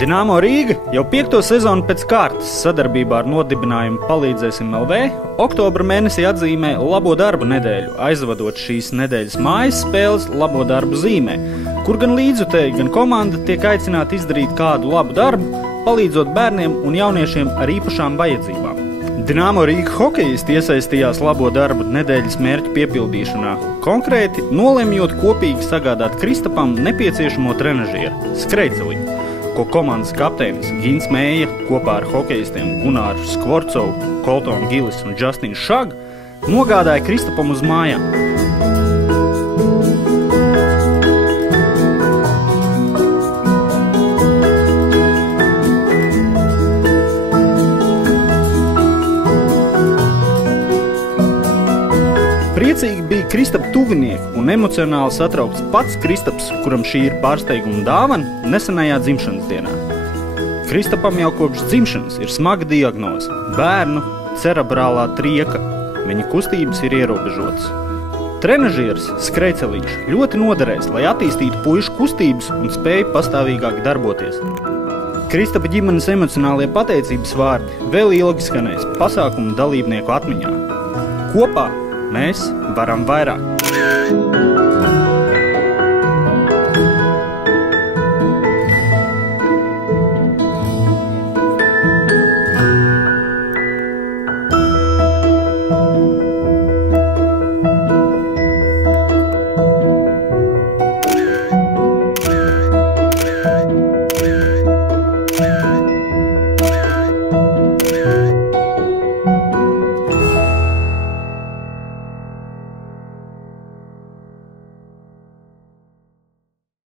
Dinamo Rīga jau 5. sezonu pēc kārtas sadarbībā ar nodibinājumu Palīdzēsim LV oktobra mēnesī atzīmē labo darbu nedēļu, aizvadot šīs nedēļas mājas spēles labo darbu zīmē, kur gan līdzjutēji, gan komanda tiek aicināti izdarīt kādu labu darbu, palīdzot bērniem un jauniešiem ar īpašām vajadzībām. Dinamo Rīga hokejisti iesaistījās labo darbu nedēļas mērķu piepildīšanā, konkrēti nolemjot kopīgi sagādāt Kristapam nepieciešamo trenažieru – skrejceliņu, ko komandas kapteinis Gins Mēja kopā ar hokejistiem Gunāru Skvorcovu, Koltonu Gilis un Justinu Šagu nogādāja Kristapam uz mājām. Priecīgi bija Kristapa tuvinieki un emocionāli satraukts pats Kristaps, kuram šī ir pārsteiguma dāvana nesenajā dzimšanas dienā. Kristapam jau kopš dzimšanas ir smaga diagnoze – bērnu cerebrālā trieka. Viņa kustības ir ierobežotas. Trenažieris skrejceliņš ļoti noderēs, lai attīstītu puišu kustības un spēju pastāvīgāk darboties. Kristapa ģimenes emocionālie pateicības vārdi vēl ilgi skanēs pasākumu dalībnieku atmiņā. Kopā mēs varam vairāk.